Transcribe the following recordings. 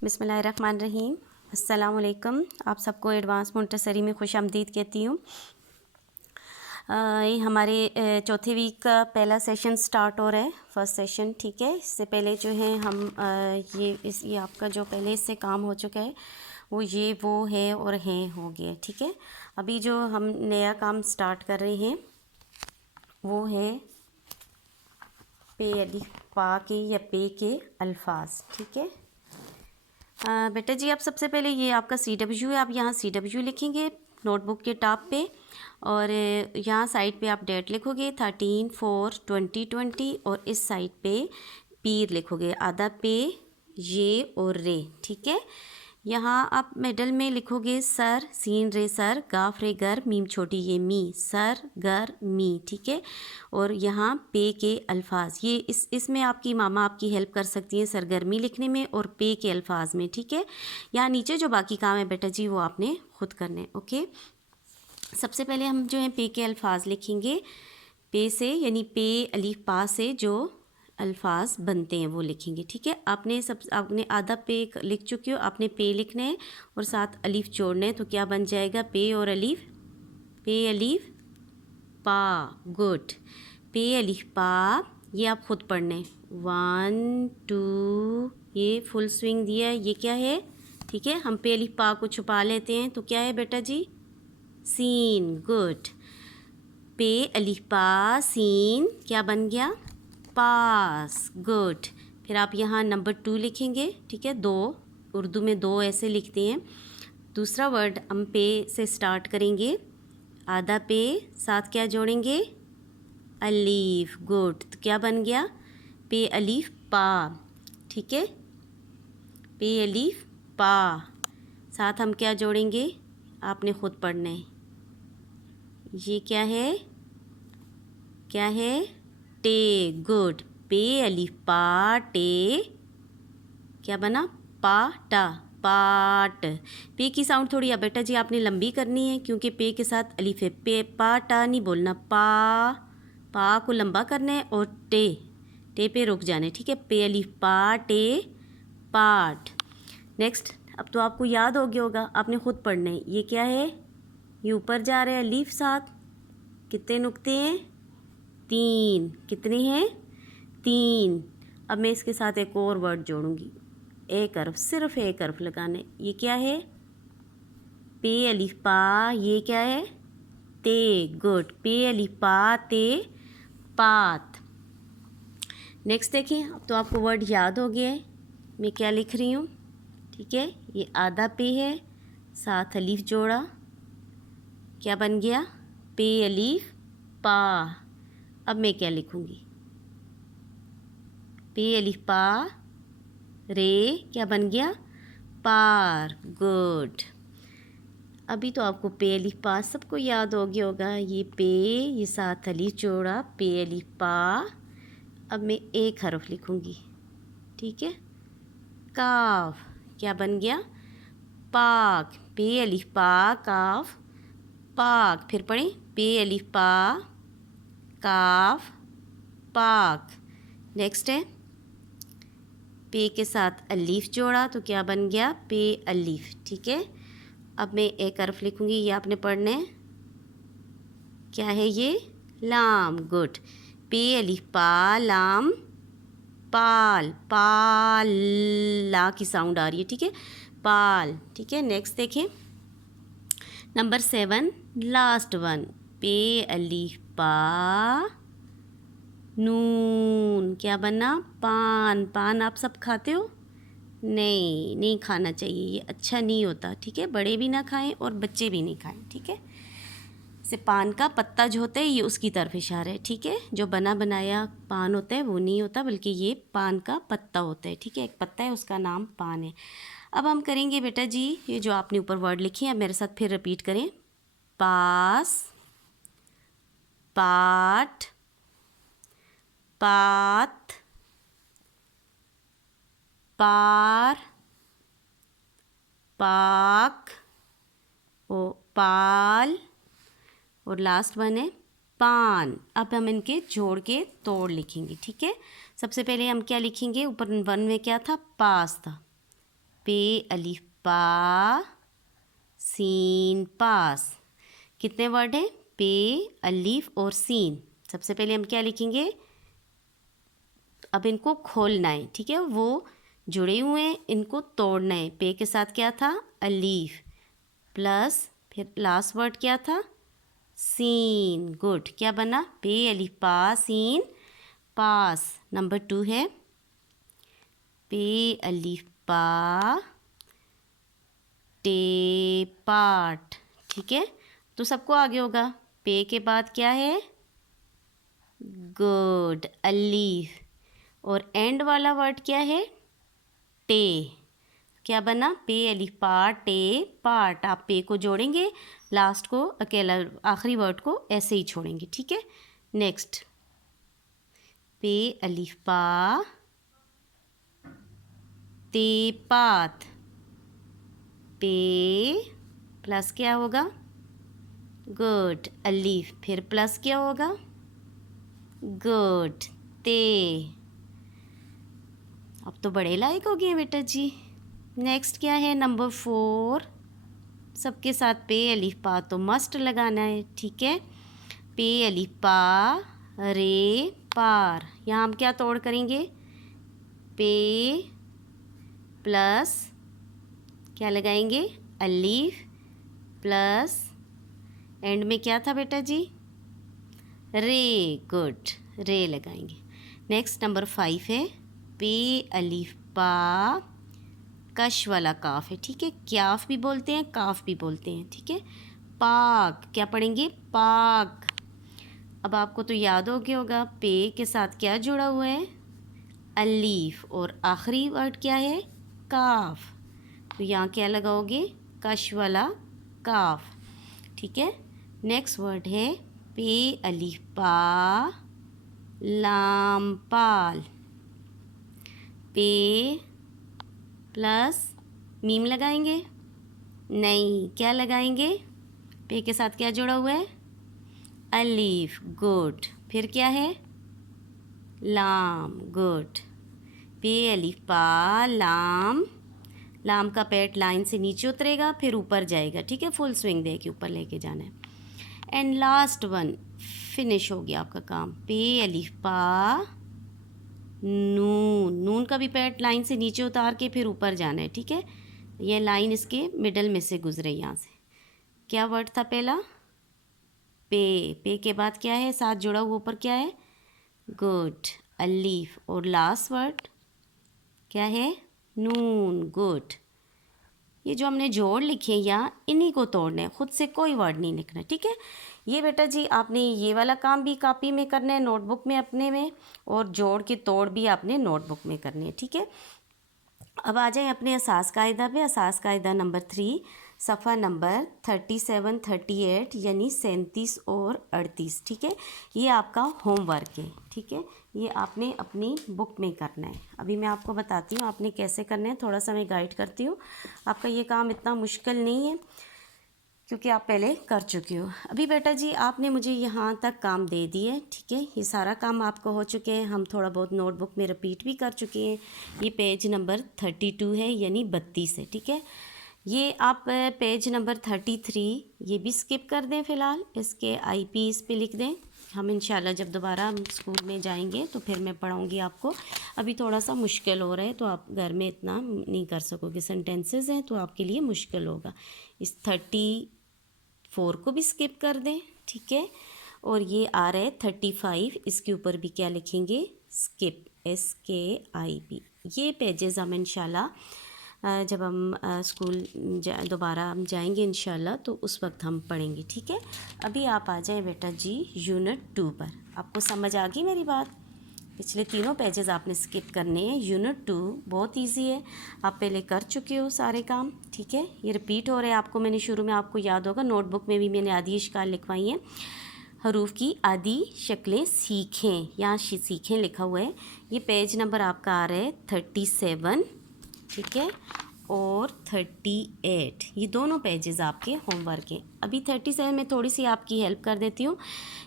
बिस्मिल्लाहिर्रहमानिर्रहीम। अस्सलाम वालेकुम। आप सबको एडवांस मोंटेसरी में खुश आमदीद कहती हूँ। ये हमारे चौथे वीक का पहला सेशन स्टार्ट हो रहा है, फर्स्ट सेशन। ठीक है, इससे पहले जो है हम ये आपका जो पहले इससे काम हो चुका है वो ये वो है और हैं हो गया। ठीक है, अभी जो हम नया काम स्टार्ट कर रहे हैं वो है पे अलिफ पा के या पे के अल्फाज। ठीक है बेटा जी, आप सबसे पहले ये आपका CW है, आप यहाँ CW लिखेंगे नोटबुक के टॉप पे, और यहाँ साइड पे आप डेट लिखोगे 13/4/2020, और इस साइड पे पीर लिखोगे, आधा पे ये और रे। ठीक है, यहाँ आप मिडल में लिखोगे सर, सीन रे सर, गाफ रे गर, मीम छोटी ये मी, सर गर मी। ठीक है, और यहाँ पे के अल्फाज, ये इसमें आपकी मामा आपकी हेल्प कर सकती हैं सरगर्मी लिखने में और पे के अल्फाज में। ठीक है, यहाँ नीचे जो बाकी काम है बेटा जी वो आपने खुद करने। ओके, सबसे पहले हम जो है पे के अल्फाज लिखेंगे, पे से यानी पे अलीफ पा से जो अल्फाज बनते हैं वो लिखेंगे। ठीक है, आपने आधा पे लिख चुके हो, आपने पे लिखना है और साथ अलीफ जोड़ना है, तो क्या बन जाएगा पे और अलीफ, पे अलीफ पा। गुड, पे अलीफ पा, ये आप खुद पढ़ना है। 1 2, ये फुल स्विंग दिया है, ये क्या है? ठीक है, हम पे अलीफ पा को छुपा लेते हैं, तो क्या है बेटा जी? सीन। गुड, पे अलीफ पा सीन क्या बन गया? पास। गुड, फिर आप यहाँ नंबर 2 लिखेंगे। ठीक है, 2, उर्दू में 2 ऐसे लिखते हैं। दूसरा वर्ड हम पे से स्टार्ट करेंगे, आधा पे, साथ क्या जोड़ेंगे? अलीफ। गुड, तो क्या बन गया? पे अलीफ पा। ठीक है, पे अलीफ पा, साथ हम क्या जोड़ेंगे? आपने खुद पढ़ना है, ये क्या है? क्या है? टे। गुड, पे अलीफ पा टे, क्या बना? पाटा, पाट। पे की साउंड थोड़ी बेटा जी आपने लंबी करनी है, क्योंकि पे के साथ अलीफ है। पे पाटा नहीं बोलना, पा को लंबा करना है और टे पे रुक जाना है। ठीक है, पे अलीफ पा टे, पाट। नेक्स्ट, अब तो आपको याद हो गया होगा, आपने खुद पढ़ना है। ये क्या है? ये ऊपर जा रहे हैं अलीफ साथ, कितने नुक्ते हैं? 3। कितने हैं? 3। अब मैं इसके साथ एक और वर्ड जोड़ूंगी, एक हर्फ, सिर्फ एक हर्फ लगाने। ये क्या है? पे अलीफ पा, ये क्या है? ते। गुड, पे अलीफ पा ते, पात। नेक्स्ट देखें, अब तो आपको वर्ड याद हो गया है मैं क्या लिख रही हूँ। ठीक है, ये आधा पे है, साथ अलीफ जोड़ा, क्या बन गया? पे अलीफ पा। अब मैं क्या लिखूँगी? पे अलीफ पा रे, क्या बन गया? पार। गुड, अभी तो आपको पे अलीफ पा सबको याद हो गया होगा। ये पे, ये साथ अलीफ जोड़ा, पे अलीफ पा। अब मैं एक हर्फ लिखूँगी। ठीक है, काफ, क्या बन गया? पाक। पे अलीफ पा काफ, पाक। फिर पढ़ें, पे अलीफ पा काफ, पाक। नेक्स्ट है, पे के साथ अलीफ जोड़ा, तो क्या बन गया? पे अलीफ। ठीक है, अब मैं एक हर्फ लिखूँगी, ये आपने पढ़ना है, क्या है ये? लाम। गुड, पे अलीफ पा लाम, पाल। पाल, ला की साउंड आ रही है। ठीक है, पाल। ठीक है, नेक्स्ट देखें, नंबर 7, लास्ट वन, पे अलीफ पा नून, क्या बना? पान। पान आप सब खाते हो? नहीं खाना चाहिए, ये अच्छा नहीं होता। ठीक है, बड़े भी ना खाएं और बच्चे भी नहीं खाएं। ठीक है, से पान का पत्ता जो होता है ये उसकी तरफ इशारा है। ठीक है, जो बना बनाया पान होता है वो नहीं होता, बल्कि ये पान का पत्ता होता है। ठीक है, एक पत्ता है, उसका नाम पान है। अब हम करेंगे बेटा जी, ये जो आपने ऊपर वर्ड लिखे हैं मेरे साथ फिर रिपीट करें। पास, पाठ, पात, पार, पाक, ओ पाल, और लास्ट वन है पान। अब हम इनके जोड़ के तोड़ लिखेंगे। ठीक है, सबसे पहले हम क्या लिखेंगे? ऊपर 1 में क्या था? पास था, पे अलिफ पा सीन पास। कितने वर्ड हैं? पे, अलिफ और सीन। सबसे पहले हम क्या लिखेंगे? अब इनको खोलना है, ठीक है, वो जुड़े हुए हैं, इनको तोड़ना है। पे के साथ क्या था? अलीफ, प्लस फिर लास्ट वर्ड क्या था? सीन। गुड, क्या बना? पे अलीफ पा सीन पास। नंबर 2 है पे अलीफ पा टे पाट। ठीक है, तो सबको आगे होगा। पे के बाद क्या है? गुड, अलीफ। और एंड वाला वर्ड क्या है? टे। क्या बना? पे अलिफ पा टे पाट। आप पे को जोड़ेंगे, लास्ट को अकेला आखिरी वर्ड को ऐसे ही छोड़ेंगे। ठीक है, नेक्स्ट पे अलिफ पा ते पात। पे प्लस क्या होगा? गुड, अलिफ। फिर प्लस क्या होगा? गुड, ते। अब तो बड़े लायक हो गए बेटा जी। नेक्स्ट क्या है? नंबर 4। सबके साथ पे अलिफ पा तो मस्ट लगाना है। ठीक है, पे अलिफ पा रे पार। यहाँ हम क्या तोड़ करेंगे? पे प्लस क्या लगाएंगे? अलिफ प्लस एंड में क्या था बेटा जी? रे। गुड, रे लगाएंगे। नेक्स्ट नंबर 5 है पे अलिफ पा कश वाला काफ है। ठीक है, क्याफ भी बोलते हैं, काफ भी बोलते हैं। ठीक है, पाक। क्या पढ़ेंगे? पाक। अब आपको तो याद हो गया होगा पे के साथ क्या जुड़ा हुआ है? अलीफ। और आखिरी वर्ड क्या है? काफ। तो यहाँ क्या लगाओगे? कश वाला काफ। ठीक है, नेक्स्ट वर्ड है पे अलिफ पा लाम पाल। पे प्लस मीम लगाएंगे? नहीं, क्या लगाएंगे? पे के साथ क्या जुड़ा हुआ है? अलीफ। गुड, फिर क्या है? लाम। गुड, पे अलिफ पा लाम। लाम का पैट लाइन से नीचे उतरेगा, फिर ऊपर जाएगा। ठीक है, फुल स्विंग दे के ऊपर लेके जाना है। एंड लास्ट वन, फिनिश हो गया आपका काम। पे अलिफ पा नून। नून का भी पैट लाइन से नीचे उतार के फिर ऊपर जाना है। ठीक है, ये लाइन इसके मिडल में से गुजरे। यहाँ से क्या वर्ड था पहला? पे। पे के बाद क्या है? साथ जुड़ा हुआ ऊपर क्या है? गुड, अलीफ। और लास्ट वर्ड क्या है? नून। गुड, ये जो हमने जोड़ लिखे यहाँ, इन्हीं को तोड़ना है, खुद से कोई वर्ड नहीं लिखना। ठीक है, ये बेटा जी आपने ये वाला काम भी कॉपी में करना है, नोटबुक में अपने में, और जोड़ के तोड़ भी आपने नोटबुक में करने हैं। ठीक है, अब आ जाए अपने असास कायदा पे। असास कायदा नंबर 3, सफ़ा नंबर 37, 38 यानी 37 और 38। ठीक है, ये आपका होमवर्क है। ठीक है, ये आपने अपनी बुक में करना है। अभी मैं आपको बताती हूँ आपने कैसे करना है, थोड़ा सा मैं गाइड करती हूँ। आपका ये काम इतना मुश्किल नहीं है क्योंकि आप पहले कर चुके हो। अभी बेटा जी आपने मुझे यहाँ तक काम दे दिए। ठीक है, ये सारा काम आपका हो चुके हैं। हम थोड़ा बहुत नोटबुक में रिपीट भी कर चुके हैं। ये पेज नंबर 32 है, यानी 32 है। ठीक है, ये आप पेज नंबर 33 ये भी स्किप कर दें फ़िलहाल, इसके IP इस पे लिख दें। हम इंशाल्लाह जब दोबारा हम स्कूल में जाएंगे तो फिर मैं पढ़ाऊँगी आपको। अभी थोड़ा सा मुश्किल हो रहा है तो आप घर में इतना नहीं कर सकोगे, सेंटेंसेस हैं तो आपके लिए मुश्किल होगा। इस 34 को भी स्किप कर दें। ठीक है, और ये आ रहा है 35, इसके ऊपर भी क्या लिखेंगे? Skip, SKIP। ये पेजेस हम इंशाल्लाह जब हम स्कूल दोबारा हम जाएंगे इंशाल्लाह तो उस वक्त हम पढ़ेंगे। ठीक है, अभी आप आ जाएं बेटा जी यूनिट 2 पर। आपको समझ आ गई मेरी बात? पिछले तीनों पेजेस आपने स्किप करने हैं। यूनिट 2 बहुत इजी है, आप पहले कर चुके हो सारे काम। ठीक है, ये रिपीट हो रहे हैं आपको। मैंने शुरू में आपको याद होगा नोटबुक में भी मैंने आदि इश्काल लिखवाई हैं। हरूफ की आदि शक्लें सीखें, यहाँ सीखें लिखा हुआ है। ये पेज नंबर आपका आ रहा है 37। ठीक है, और 38, ये दोनों पेजेस आपके होमवर्क हैं। अभी 37 में थोड़ी सी आपकी हेल्प कर देती हूँ।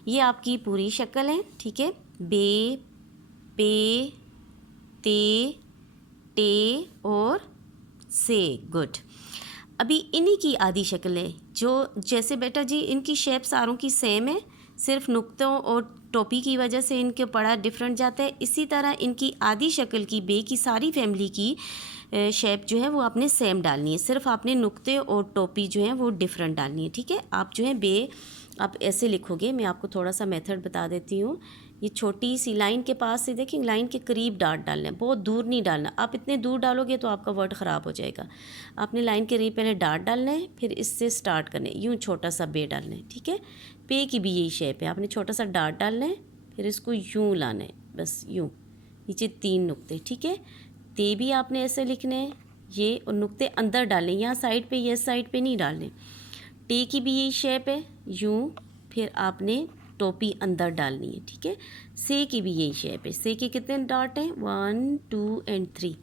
ये आपकी पूरी शक्ल है। ठीक है, बे, पे, ते, टे और से, गुड। अभी इन्हीं की आधी शक्ल है जो, जैसे बेटा जी इनकी शेप सारों की सेम है, सिर्फ नुक्तों और टोपी की वजह से इनके पड़ा डिफरेंट जाता है। इसी तरह इनकी आधी शक्ल की बे की सारी फैमिली की शेप जो है वो आपने सेम डालनी है, सिर्फ आपने नुक्ते और टोपी जो है वो डिफरेंट डालनी है, ठीक है। आप जो है बे आप ऐसे लिखोगे, मैं आपको थोड़ा सा मेथड बता देती हूँ। ये छोटी सी लाइन के पास से देखिए, लाइन के करीब डाट डालना है, बहुत दूर नहीं डालना। आप इतने दूर डालोगे तो आपका वर्ड ख़राब हो जाएगा। आपने लाइन के करीब पहले डाट डालना है, फिर इससे स्टार्ट करना है, यूँ छोटा सा बे डालना है, ठीक है। पे की भी यही शेप है, आपने छोटा सा डाट डालना है, फिर इसको यूँ लाना है, बस यूँ, नीचे 3 नुक्ते, ठीक है। ते भी आपने ऐसे लिखने हैं, ये और नुक्ते अंदर डालें, यहाँ साइड पे, ये साइड पे नहीं डालने। टे की भी यही शेप है, यूँ, फिर आपने टोपी अंदर डालनी है, ठीक है। से की भी यही शेप है, से के कितने डॉट हैं, 1 2 एंड 3।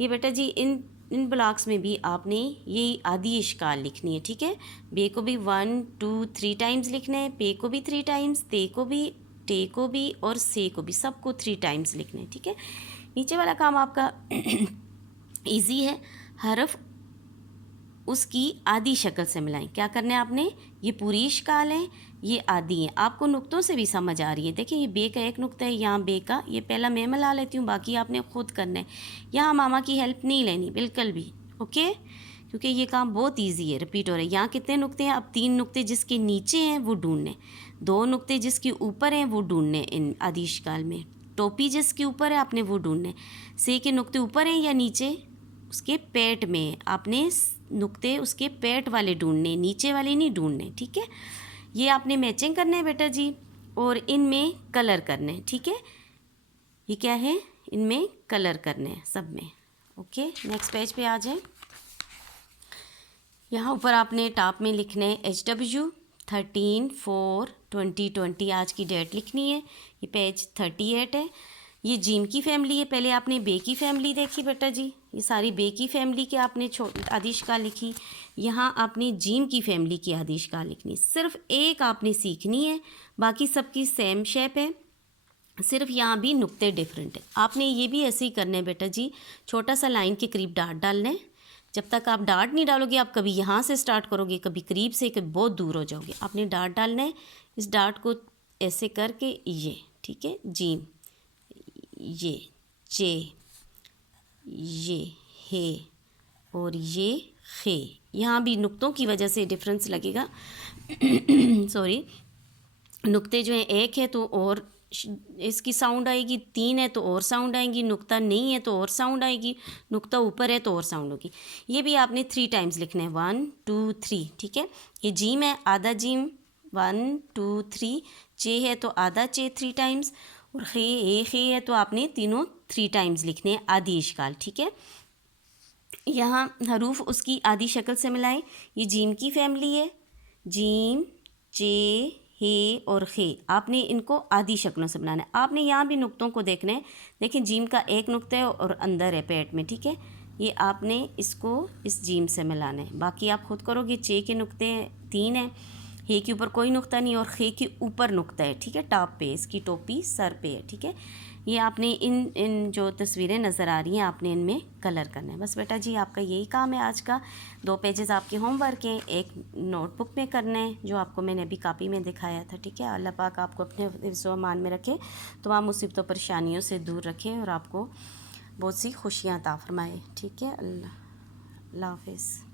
ये बेटा जी इन ब्लॉक्स में भी आपने यही आधी इश्काल लिखनी है, ठीक है। बे को भी 1 2 3 टाइम्स लिखना है, पे को भी 3 टाइम्स, ते को भी, टे को भी और से को भी, सबको 3 टाइम्स लिखना है, ठीक है। नीचे वाला काम आपका इजी है, हरफ उसकी आधी शक्ल से मिलाएं। क्या करना है आपने, ये पूरी इश्काल है, ये आधी है, आपको नुक्तों से भी समझ आ रही है। देखिए ये बे का एक नुक्ता है, यहाँ बे का, ये पहला मैं मिला लेती हूँ, बाकी आपने खुद करना है। यहाँ मामा की हेल्प नहीं लेनी बिल्कुल भी, ओके, क्योंकि ये काम बहुत ईजी है, रिपीट हो रहा है। यहाँ कितने नुक्ते हैं, अब 3 नुक्ते जिसके नीचे हैं वो ढूंढने, 2 नुक्ते जिसके ऊपर हैं वो ढूंढने इन आधी इश्काल में, टोपी जिसके ऊपर है आपने वो ढूंढने, से के नुक्ते ऊपर हैं या नीचे, उसके पेट में आपने नुक्ते उसके पेट वाले ढूंढने, नीचे वाले नहीं ढूंढने, ठीक है। ये आपने मैचिंग करना है बेटा जी, और इनमें कलर करने हैं, ठीक है। ये क्या है, इनमें कलर करने हैं सब में, ओके। नेक्स्ट पेज पे आ जाए। यहाँ ऊपर आपने टॉप में लिखना है HW 13/4/2020, आज की डेट लिखनी है। ये पेज 38 है। ये जीम की फैमिली है, पहले आपने बे की फैमिली देखी बेटा जी, ये सारी बे की फैमिली के आपने आधी इश्काल लिखी। यहाँ आपने जीम की फैमिली की आधी इश्काल लिखनी, सिर्फ एक आपने सीखनी है, बाकी सबकी सेम शेप है, सिर्फ यहाँ भी नुक्ते डिफरेंट है। आपने ये भी ऐसे ही करना है बेटा जी, छोटा सा लाइन के करीब डाट डालना है। जब तक आप डाट नहीं डालोगे, आप कभी यहाँ से स्टार्ट करोगे, कभी करीब से, कभी बहुत दूर हो जाओगे। आपने डाट डालना है, इस डाट को ऐसे करके ये, ठीक है, जीम, ये चे, ये हे और ये खे। यहाँ भी नुक्तों की वजह से डिफरेंस लगेगा सॉरी, नुक्ते जो हैं एक है तो और इसकी साउंड आएगी, 3 है तो और साउंड आएगी, नुक्ता नहीं है तो और साउंड आएगी, नुक्ता ऊपर है तो और साउंड होगी। ये भी आपने 3 टाइम्स लिखना है, 1 2 3, ठीक है। ये जीम है, आधा जीम 1 2 3, चे है तो आधा चे 3 टाइम्स, और खे है तो आपने तीनों 3 टाइम्स लिखने हैं, आधी इश्काल, ठीक है। यहाँ हरूफ उसकी आधी शक्ल से मिलाएं। ये जीम की फैमिली है, जीम, चे, हे और खे, आपने इनको आधी शक्लों से बनाना है। आपने यहाँ भी नुक्तों को देखना है, देखिए जीम का एक नुक्ता है और अंदर है पेट में, ठीक है। ये आपने इसको इस जीम से मिलाना है, बाकी आप खुद करोगे। चे के नुक्ते 3 हैं, हे के ऊपर कोई नुक्ता नहीं और खे के ऊपर नुक्ता है, ठीक है, टॉप पे, इसकी टोपी सर पे है, ठीक है। ये आपने इन जो तस्वीरें नज़र आ रही हैं आपने इनमें कलर करना है। बस बेटा जी आपका यही काम है आज का। 2 पेजेस आपके होमवर्क हैं, एक नोटबुक में करना है जो आपको मैंने अभी कॉपी में दिखाया था, ठीक है। अल्लाह पाक आपको अपने हिफ्ज़ व अमान में रखे, तमाम मुसीबतों परेशानियों से दूर रखें और आपको बहुत सी खुशियाँ अता फरमाए, ठीक है। अल्लाह हाफ़िज़।